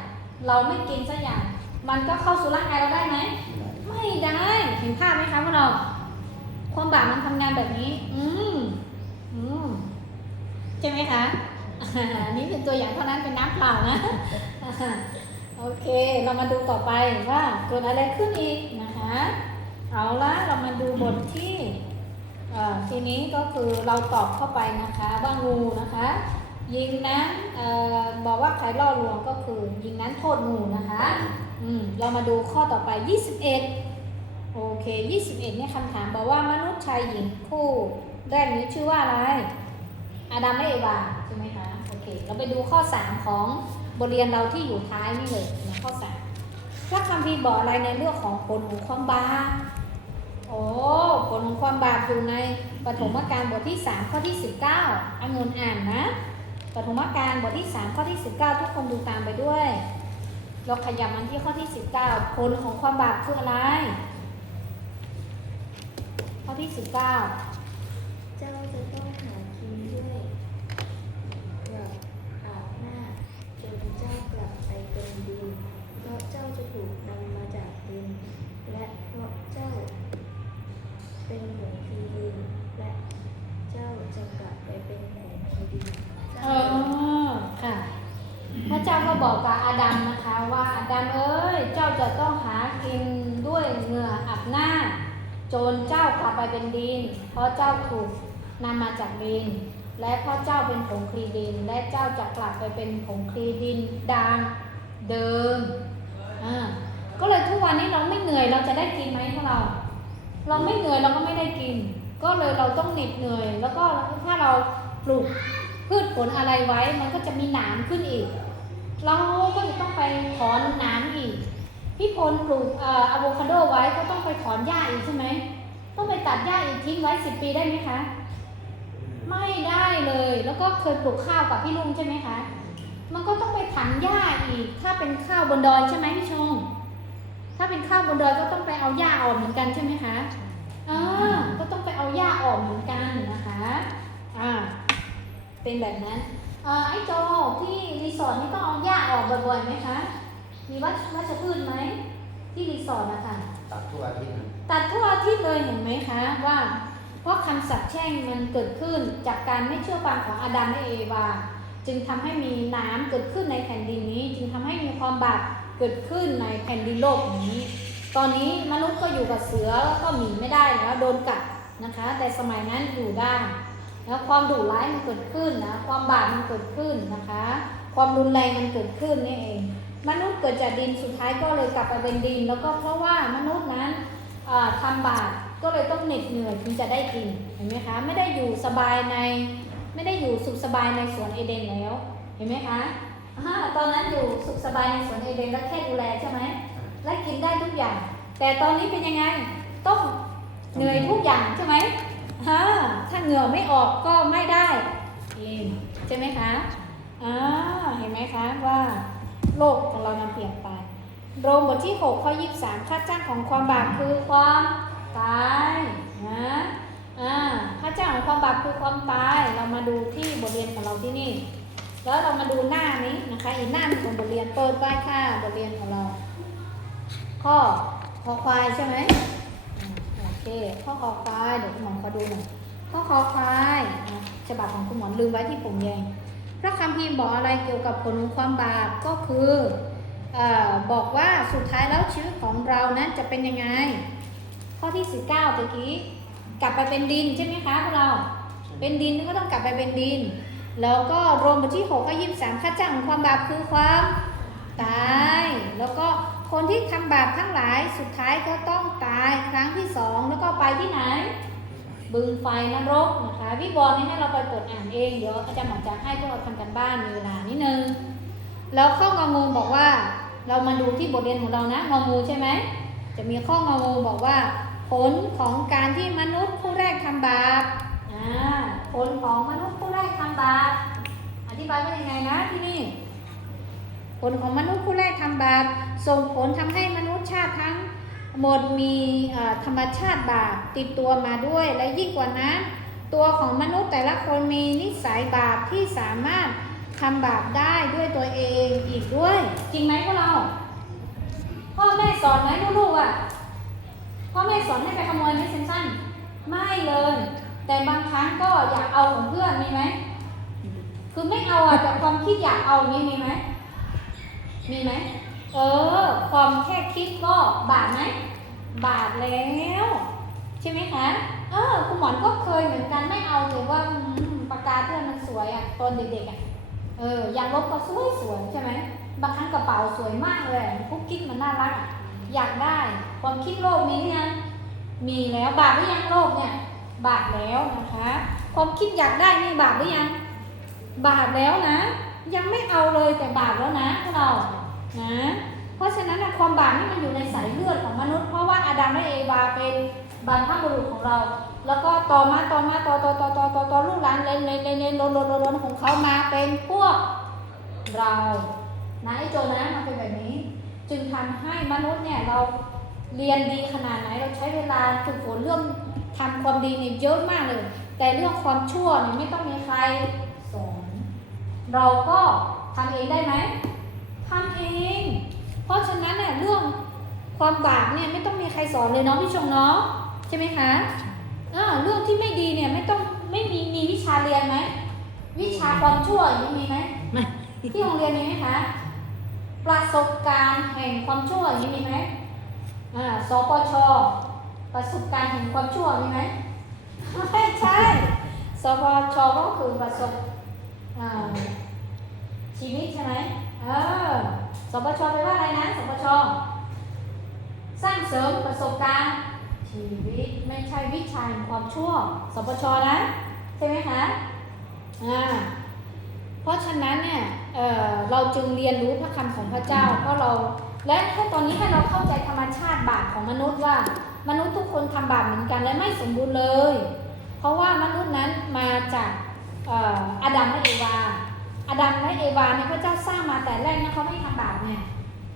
เราไม่กินสักอย่างมันก็เข้าสู่ร่างกายเราได้ไหมไม่ได้เห็นภาพไหมคะพวกเราความบาปมันทำงานแบบนี้ใช่ไหมคะอันนี้เป็นตัวอย่างเท่านั้นเป็นน้ำเปล่านะโอเคเรามาดูต่อไปว่าเกิดอะไรขึ้นอีกนะคะเอาละเรามาดูบทที่ทีนี้ก็คือเราตอบเข้าไปนะคะว่างูนะคะ ยิงนั้นบอกว่าใครล่อลวงก็คือยิงนั้นโทษหมู่นะคะเรามาดูข้อต่อไป21โอเค21เนี่ยคำถามบอกว่ามนุษย์ชายหญิงคู่แรกนี้ชื่อว่าอะไรอาดัมและเอวาใช่ไหมคะโอเคเราไปดูข้อ3ของบทเรียนเราที่อยู่ท้ายนี่เลยนะข้อ3พระคัมภีร์บอกอะไรในเรื่องของผลของความบาปโอ้ผลของความบาปอยู่ในปฐมกาลบทที่3ข้อที่19องุ่นอ่านนะปฐมกาลบทที่3ข้อที่19ทุกคนดูตามไปด้วยเราขยับมันที่ข้อที่19ผลของความบาปคืออะไรข้อที่19เจ้าจะต้องหากินด้วยกลับอาบหน้าจนเจ้ากลับไปเป็นดินเพราะเจ้าจะถูกนำมาจากดินและเพราะเจ้าเป็นผงคีดินและเจ้าจะกลับไปเป็นผงคีดินค่ะพระเจ้าก็บอกกับอาดัมนะคะว่าอาดัมเอ้ยเจ้าจะต้องหากินด้วยเหงื่ออาบหน้าจนเจ้ากลับไปเป็นดินเพราะเจ้าถูกนำมาจากดินและเพราะเจ้าเป็นผงคลีดินและเจ้าจะกลับไปเป็นผงคลีดินดังเดิมก็เลยทุกวันนี้เราไม่เหนื่อยเราจะได้กินไหมพวกเราไม่เหนื่อยเราก็ไม่ได้กินก็เลยเราต้องเหน็ดเหนื่อยแล้วก็ถ้าเราปลูกพืชผลอะไรไว้มันก็จะมีหนามขึ้นอีกเราก็จะต้องไปถอนหนามอีกพี่พลปลูกอะโวคาโดไว้ก็ต้องไปถอนหญ้าอีกใช่ไหมต้องไปตัดหญ้าอีกทิ้งไว้10 ปีได้ไหมคะไม่ได้เลยแล้วก็เคยปลูกข้าวกับพี่ลุงใช่ไหมคะมันก็ต้องไปถางหญ้าอีกถ้าเป็นข้าวบนดอยใช่ไหมพี่ชงถ้าเป็นข้าวบนดอยก็ต้องไปเอาหญ้าออกเหมือนกันใช่ไหมคะก็ต้องไปเอาหญ้าออกเหมือนกันนะคะเป็นแบบนั้นไอ้โจที่รีสอร์ทนี่ต้องเอาหญ้าออกบ่อยๆไหมคะมีวัชพืชไหมที่รีสอร์ทนะคะตัดทุกอาทิตย์ตัดทุกอาทิตย์เลยเห็นไหมคะว่าเพราะคำสาปแช่งมันเกิดขึ้นจากการไม่เชื่อฟังของอาดัมและเอวาจึงทำให้มีน้ำเกิดขึ้นในแผ่นดินนี้จึงทำให้มีความบาปเกิดขึ้นในแผ่นดินโลกนี้ตอนนี้มนุษย์ก็อยู่กับเสือแล้วก็หมีไม่ได้แล้วโดนกัดนะคะแต่สมัยนั้นอยู่ได้แล้วความดุร้ายมันเกิดขึ้นนะความบาปมันเกิดขึ้นนะคะความรุนแรงมันเกิดขึ้นนี่เองมนุษย์เกิดจากดินสุดท้ายก็เลยกลับไปเป็นดินแล้วก็เพราะว่ามนุษย์นั้นทำบาปก็เลยต้องเหน็ดเหนื่อยถึงจะได้กินเห็นไหมคะไม่ได้อยู่สบายไม่ได้อยู่สุขสบายในสวนเอเดนแล้วเห็นไหมคะตอนนั้นอยู่สุขสบายในสวนเอเดนแล้วแค่ดูแลใช่ไหมและกินได้ทุกอย่างแต่ตอนนี้เป็นยังไงต้องเหนื่อยทุกอย่างใช่ไหมถ้าเหงื่อไม่ออกก็ไม่ได้กินใช่ไหมคะเห็นไหมคะว่าโลกของเรามันเปลี่ยนไปโรมบทที่6ข้อ23ค่าจ้างของความบาปคือความตายนะค่าจ้างของความบาปคือความตายเรามาดูที่บทเรียนของเราที่นี่แล้วเรามาดูหน้านี้นะคะอีกหน้าหนึ่งของบทเรียนเปิดไว้ค่ะบทเรียนของเราข้อควายใช่ไหมโอเคข้อควายเดี๋ยวคุณหมอขอดูหน่อยข้อควายฉบับของคุณหมอลืมไว้ที่ผมแยงพระคัมภีร์บอกอะไรเกี่ยวกับผลของความบาปก็คือบอกว่าสุดท้ายแล้วชีวิตของเรานั้นจะเป็นยังไงข้อที่19ตะกี้กลับไปเป็นดินใช่ไหมคะพวกเราเป็นดินก็ต้องกลับไปเป็นดินแล้วก็โรมบทที่6ข้อ23ค่าจ้างของความบาปคือความตายแล้วก็คนที่ทำบาปทั้งหลายสุดท้ายก็ต้องตายครั้งที่2แล้วก็ไปที่ไหนบึงไฟนรกนะคะพี่บอลนี่ให้เราไปเปิดอ่านเองเดี๋ยวอาจารย์หมอจะให้พวกเราทำกันบ้านมีเวลานิดนึงแล้วข้ององูบอกว่าเรามาดูที่บทเรียนของเรานะงองูใช่ไหมจะมีข้ององูบอกว่าผลของการที่มนุษย์ผู้แรกทำบาปผลของมนุษย์ผู้แรกทำบาปอธิบายว่ายังไงนะที่นี่ผลของมนุษย์ผู้แรกทำบาปส่งผลทำให้มนุษย์ชาติทั้งหมดมีธรรมชาติบาปติดตัวมาด้วยและยิ่งกว่านั้นตัวของมนุษย์แต่ละคนมีนิสัยบาปที่สามารถทำบาปได้ด้วยตัวเองอีกด้วยจริงไหมพวกเราพ่อแม่สอนไหมลูกๆพ่อแม่สอนให้ไปขโมยไหมสั้นๆไม่เลยแต่บางครั้งก็อยากเอาของเพื่อนมีไหมคือไม่เอาแต่ความคิดอยากเอามีไหมมีไหมความแค่คิดก็บาปไหมบาปแล้วใช่ไหมคะคุณหมอนก็เคยเหมือนกันไม่เอาเลยว่าปากกาเพื่อนมันสวยตอนเด็กๆ ยางลบก็สวยใช่ไหมบางครั้งกระเป๋าสวยมากเลยคุกกิ๊กมันน่ารักอยากได้ความคิดโลภมีหรือยังมีแล้วบาปหรือยังโลภเนี่ยบาปแล้วนะคะความคิดอยากได้นี่บาปหรือยังบาปแล้วนะยังไม่เอาเลยแต่บาปแล้วนะพวกเรานะเพราะฉะนั้นความบาปนี่มันอยู่ในสายเลือดของมนุษย์เพราะว่าอาดัมและเอวาเป็นบรรพบุรุษของเราแล้วก็ต่อลูกหลานเลนล้นของเขามาเป็นพวกเรานะไอ้โจนะมันเป็นแบบนี้จึงทำให้มนุษย์เนี่ยเราเรียนดีขนาดไหนเราใช้เวลาฝึกฝนเรื่องทำความดีเนี่ยเยอะมากเลยแต่เรื่องความชั่วเนี่ยไม่ต้องมีใครสอนเราก็ทำเองได้ไหมทำเองเพราะฉะนั้นเนี่ยเรื่องความบาปเนี่ยไม่ต้องมีใครสอนเลยเนาะพี่ชงเนาะใช่ไหมคะเรื่องที่ไม่ดีเนี่ยไม่มีวิชาเรียนไหมวิชาความชั่วอย่างนี้มีไหมไม่ที่โรงเรียนมีไหมคะประสบการณ์แห่งความชั่วอย่างนี้มีไหมสปช.ประสบการณ์แห่งความชั่วมีไหมไม่ใช่สปช.ก็คือประสบชีวิตใช่ไหมสปช.แปลว่าอะไรนะสปช.สร้างเสริมประสบการณ์ชีวิตไม่ใช่วิชาแห่งความชั่วสปช.นะใช่ไหมคะเพราะฉะนั้นเนี่ยเราจึงเรียนรู้พระคำของพระเจ้าเพราะเราและถ้าตอนนี้ให้เราเข้าใจธรรมชาติบาปของมนุษย์ว่ามนุษย์ทุกคนทำบาปเหมือนกันและไม่สมบูรณ์เลยเพราะว่ามนุษย์นั้นมาจากอาดัมและเอวาเนี่ยพระเจ้าสร้างมาแต่แรกนะเขาไม่ทำบาปเนี่ย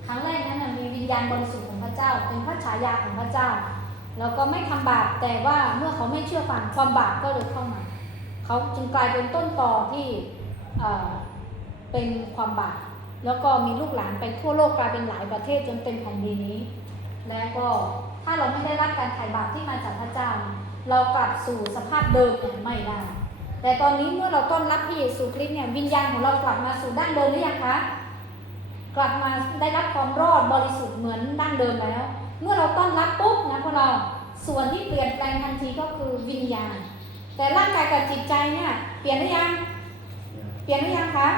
ครั้งแรกนั้นมีวิญญาณบริสุทธิ์ของพระเจ้าเป็นพระฉายาของพระเจ้าแล้วก็ไม่ทำบาปแต่ว่าเมื่อเขาไม่เชื่อฟังความบาปก็เลยเข้ามาเขาจึงกลายเป็นต้นตอที่เป็นความบาปแล้วก็มีลูกหลานไปทั่วโลกกลายเป็นหลายประเทศจนเต็มแผ่นดินนี้และก็ถ้าเราไม่ได้รับการไถ่บาปที่มาจากพระเจ้าเรากลับสู่สภาพเดิมเนี่ยไม่ได้แต่ตอนนี้เมื่อเราต้อนรับพระเยซูคริสต์เนี่ยวิญญาณของเรากลับมาสู่ดั้งเดิมหรือยังคะกลับมาได้รับความรอดบริสุทธิ์เหมือนดั้งเดิมแล้วเมื่อเราต้อนรับปุ๊บนะพวกเราส่วนที่เปลี่ยนแปลงทันทีก็คือวิญญาณแต่ร่างกายกับจิตใจเนี่ยเปลี่ยนหรือยังคะ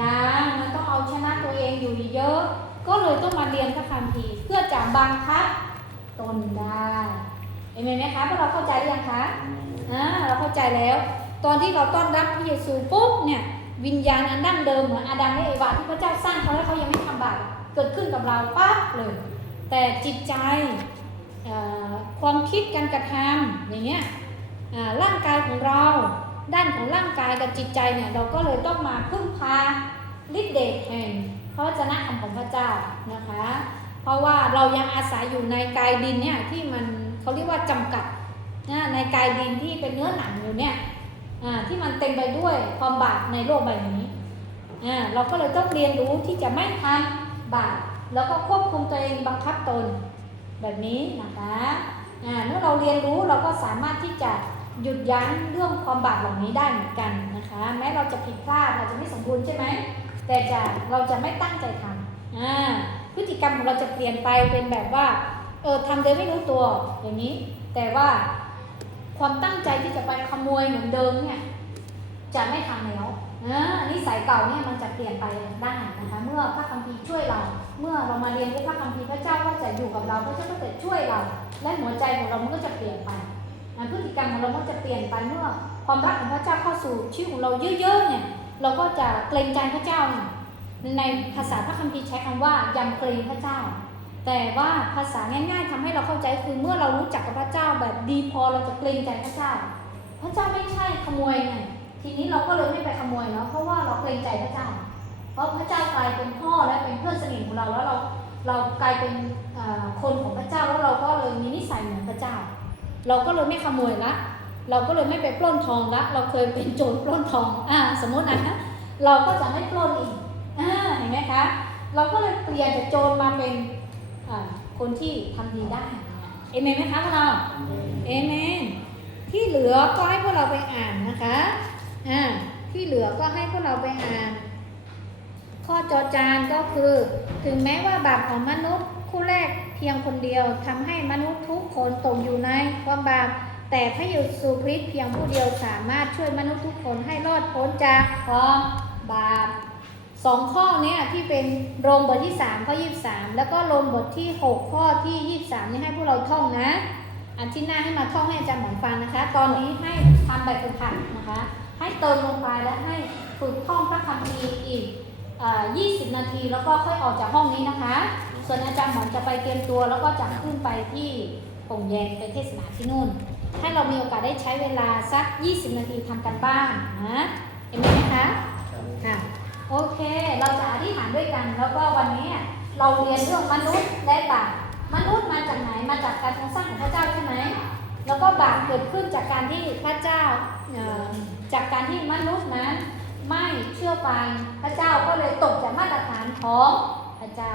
ยังมันต้องเอาชนะตัวเองอยู่เยอะก็เลยต้องมาเรียนพระคัมภีร์เพื่อจะบังคับตนได้เห็นไหมคะพวกเราเข้าใจหรือยังคะเราเข้าใจแล้วตอนที่เราต้อนรับพระเยซูปุ๊บเนี่ยวิญญาณอันดั้งเดิมเหมือนอาดัมและเอวาที่พระเจ้าสร้างเขาแล้วเขายังไม่ทำบาปเกิดขึ้นกับเราปั๊บเลยแต่จิตใจความคิดการกระทำอย่างเงี้ยร่างกายของเราด้านของร่างกายกับจิตใจเนี่ยเราก็เลยต้องมาพึ่งพาฤทธิ์เดชแห่งพระวจนะคำของพระเจ้านะคะเพราะว่าเรายังอาศัยอยู่ในกายดินเนี่ยที่มันเขาเรียกว่าจำกัดในกายดินที่เป็นเนื้อหนังอยู่เนี่ยที่มันเต็มไปด้วยความบาปในโลกใบนี้เราก็เลยต้องเรียนรู้ที่จะไม่ทำบาปแล้วก็ควบคุมตัวเองบังคับตนแบบนี้นะคะเมื่อเราเรียนรู้เราก็สามารถที่จะหยุดยั้งเรื่องความบาปเหล่านี้ได้เหมือนกันนะคะแม้เราจะผิดพลาดเราจะไม่สมบูรณ์ใช่ไหมแต่เราจะไม่ตั้งใจทำพฤติกรรมของเราจะเปลี่ยนไปเป็นแบบว่าทำโดยไม่รู้ตัวอย่างนี้แต่ว่าความตั้งใจที่จะไปขโมยเหมือนเดิมเนี่ยจะไม่ทำแล้วนิสัยเก่าเนี่ยมันจะเปลี่ยนไปได้นะคะเมื่อพระคัมภีร์ช่วยเราเมื่อเรามาเรียนรู้พระคัมภีร์พระเจ้าก็จะอยู่กับเราพระเจ้าก็จะช่วยเราและหัวใจของเรามันก็จะเปลี่ยนไปพฤติกรรมของเราก็จะเปลี่ยนไปเมื่อความรักของพระเจ้าเข้าสู่ชีวิตของเราเยอะๆเนี่ยเราก็จะเกรงใจพระเจ้าในภาษาพระคัมภีร์ใช้คำว่ายำเกรงพระเจ้าแต่ว่าภาษาง่ายๆทำให้เราเข้าใจคือเมื่อเรารู้จักกับพระเจ้าแบบดีพอเราจะเกรงใจพระเจ้าพระเจ้าไม่ใช่ขโมยไงทีนี้เราก็เลยไม่ไปขโมยแล้วเพราะว่าเราเกรงใจพระเจ้าเพราะพระเจ้ากลายเป็นพ่อและเป็นเพื่อนสนิทของเราแล้วเรากลายเป็นคนของพระเจ้าแล้วเราก็เลยมีนิสัยเหมือนพระเจ้าเราก็เลยไม่ขโมยละเราก็เลยไม่ไปปล้นทองละเราเคยเป็นโจรปล้นทองสมมตินะเราก็จะไม่ปล้นอีกเห็นไหมคะเราก็เลยเปลี่ยนจากโจรมาเป็นคนที่ทำดีได้เอเมนไหมคะพวกเราเอเมนที่เหลือก็ให้พวกเราไปอ่านนะคะที่เหลือก็ให้พวกเราไปอ่านข้อจอจานก็คือถึงแม้ว่าบาปของมนุษย์คู่แรกเพียงคนเดียวทำให้มนุษย์ทุกคนตกอยู่ในความบาป แต่พระเยซูคริสต์เพียงผู้เดียวสามารถช่วยมนุษย์ทุกคนให้รอดพ้นจากความบาป2 ข้อนี้ที่เป็นโรมบทที่3ข้อ23แล้วก็โรมบทที่6ข้อที่23นี่ให้พวกเราท่องนะอาทิตย์หน้าให้มาท่องให้อาจารย์หมอนฟังนะคะตอนนี้ให้ทำแบบฝึกหัดนะคะให้เติมลงไปและให้ฝึกท่องพระคัมภีร์อีก20 นาทีแล้วก็ค่อยออกจากห้องนี้นะคะส่วนอาจารย์หมอนจะไปเตรียมตัวแล้วก็จะขึ้นไปที่โป่งแยงไปเทศนาที่นู่นให้เรามีโอกาสได้ใช้เวลาสัก20 นาทีทำกันบ้านนะเห็นไหมคะค่ะโอเคเราจะอธิษฐานด้วยกันแล้วก็วันนี้เราเรียนเรื่องมนุษย์และบาปมนุษย์มาจากไหนมาจากการทรงสร้างของพระเจ้าใช่ไหมแล้วก็บาปเกิดขึ้นจากการที่พระเจ้าจากการที่มนุษย์นั้นไม่เชื่อฟังพระเจ้าก็เลยตกจากมาตรฐานของพระเจ้า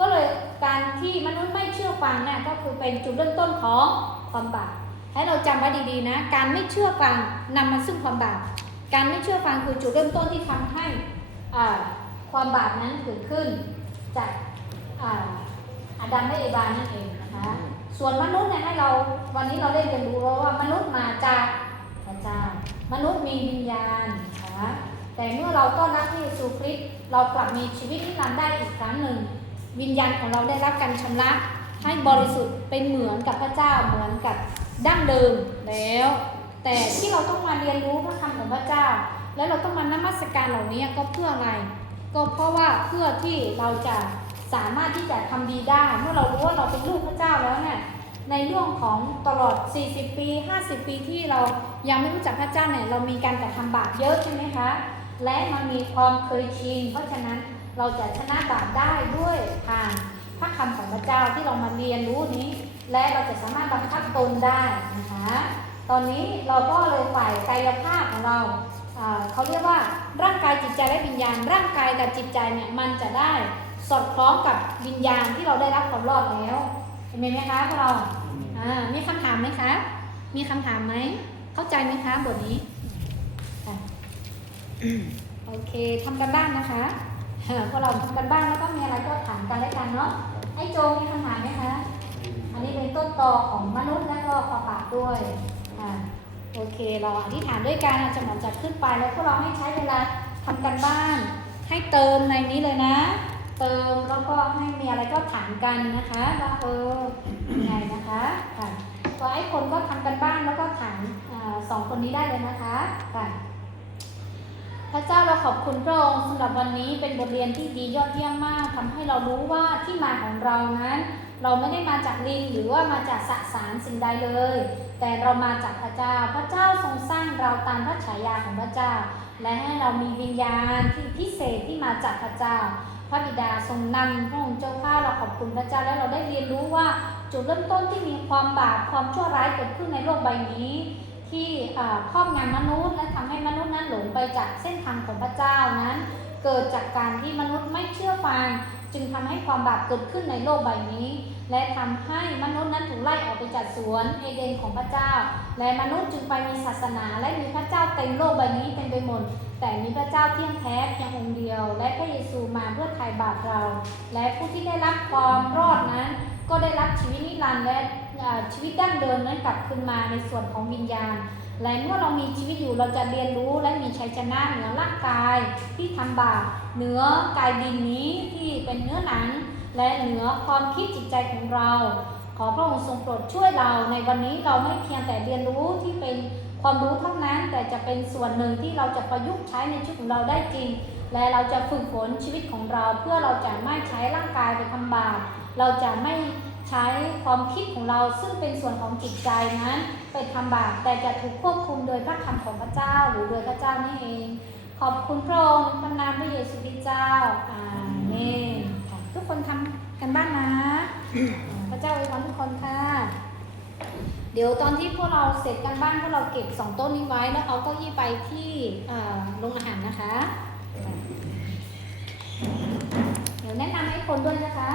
ก็เลยการที่มนุษย์ไม่เชื่อฟังเนี่ยก็คือเป็นจุดเริ่มต้นของความบาปให้เราจำไว้ดีๆนะการไม่เชื่อฟังนำมาซึ่งความบาปการไม่เชื่อฟังคือจุดเริ่มต้นที่ทำให้ความบาปนั้นเกิดขึ้นจากอาดัมและเอวานั่นเองนะคะส่วนมนุษย์เนี่ยให้เราวันนี้เราได้เรียนรู้ว่ามนุษย์มาจากพระเจ้ามนุษย์มีวิญญาณนะคะแต่เมื่อเราต้อนรับพระเยซูคริสต์เรากลับมีชีวิตนิรันดร์ได้อีกครั้งหนึ่งวิญญาณของเราได้รับการชำระให้บริสุทธิ์เป็นเหมือนกับพระเจ้าเหมือนกับดั้งเดิมแล้วแต่ที่เราต้องมาเรียนรู้พระคำของพระเจ้าแล้วเราต้องมานมัสการเหล่านี้ก็เพื่ออะไรก็เพราะว่าเพื่อที่เราจะสามารถที่จะทำดีได้เมื่อเรารู้ว่าเราเป็นลูกพระเจ้าแล้วเนี่ยในเรื่องของตลอด40 ปี50 ปีที่เรายังไม่รู้จักพระเจ้าเนี่ยเรามีการกระทำบาปเยอะใช่ไหมคะและมันมีความเคยชินเพราะฉะนั้นเราจะชนะบาปได้ด้วยทางพระคำของพระเจ้าที่เรามาเรียนรู้นี้และเราจะสามารถบังคับตนได้นะคะตอนนี้เราก็เลยฝ่ายกายภาพของเราเขาเรียกว่าร่างกายจิตใจและวิญญาณร่างกายกับจิตใจเนี่ยมันจะได้สอดคล้องกับวิญญาณที่เราได้รับความรอดแล้วเห็นไหมคะพวกเรามีคำถามไหมคะมีคำถามไหมเข้าใจไหมคะบทนี้โอเคทำกันบ้านนะคะพวกเราทำกันบ้านแล้วก็มีอะไรก็ถามกันและกันเนาะไอ้โจมีคำถามไหมคะอันนี้เป็นต้นตอของมนุษย์และก็ความบาปด้วยโอเคเราอธิษฐานด้วยกันจะหมอนจัดขึ้นไปแล้วพวกเราให้ใช้เวลาทำกันบ้านให้เติมในนี้เลยนะเติมแล้วก็ให้มีอะไรก็ถามกันนะคะว่ายังไงนะคะค่ะก็ไอ้คนก็ทำกันบ้านแล้วก็ถาม2 คนนี้ได้เลยนะคะค่ะพระเจ้าเราขอบคุณพระองค์สำหรับวันนี้เป็นบทเรียนที่ดียอดเยี่ยมมากทำให้เรารู้ว่าที่มาของเรานั้นเราไม่ได้มาจากลิงหรือว่ามาจากสสารสิ่งใดเลยแต่เรามาจากพระเจ้าพระเจ้าทรงสร้างเราตามพระฉายาของพระเจ้าและให้เรามีวิญญาณที่พิเศษที่มาจากพระเจ้าพระบิดาทรงนำพระองค์เจ้าข้าเราขอบคุณพระเจ้าและเราได้เรียนรู้ว่าจุดเริ่มต้นที่มีความบาปความชั่วร้ายเกิดขึ้นในโลกใบนี้ที่ครอบงำมนุษย์และทำให้มนุษย์นั้นหลงไปจากเส้นทางของพระเจ้านั้นเกิดจากการที่มนุษย์ไม่เชื่อฟังจึงทำให้ความบาปเกิดขึ้นในโลกใบนี้และทำให้มนุษย์นั้นถูกไล่ออกไปจากสวนเอเดนของพระเจ้าและมนุษย์จึงไปมีศาสนาและมีพระเจ้าเต็มโลกใบนี้เต็มไปหมดแต่มีพระเจ้าเที่ยงแท้เพียงองค์เดียวและพระเยซูมาเพื่อไถ่บาปเราและผู้ที่ได้รับความรอดนั้นก็ได้รับชีวิตนิรันดร์และชีวิตดั้งเดิมนั้นกลับคืนมาในส่วนของวิญญาณและเมื่อเรามีชีวิตอยู่เราจะเรียนรู้และมีชัยชนะเหนือร่างกายที่ทำบาปเหนือกายดินนี้ที่เป็นเนื้อหนังและเหนือความคิดจิตใจของเราขอพระองค์ทรงโปรดช่วยเราในวันนี้เราไม่เพียงแต่เรียนรู้ที่เป็นความรู้เท่านั้นแต่จะเป็นส่วนหนึ่งที่เราจะประยุกต์ใช้ในชีวิตของเราได้จริงและเราจะฝึกฝนชีวิตของเราเพื่อเราจะไม่ใช้ร่างกายไปทำบาปเราจะไม่ใช้ความคิดของเราซึ่งเป็นส่วนของจิตใจนั้นไปทำบาปแต่จะถูกควบคุมโดยพระคำของพระเจ้าหรือโดยพระเจ้านี่เองขอบคุณพระองค์ในพระนามพระเยซูคริสต์เจ้าอาเมนทุกคนทำกันบ้านนะพระเจ้าอวยพรทุกคนค่ะเดี๋ยวตอนที่พวกเราเสร็จกันบ้านพวกเราเก็บ2 โต๊ะนี้ไว้แล้วเอาเก้าอี้ไปที่โรงอาหารนะคะเดี๋ยวแนะนำให้คนด้วยนะคะ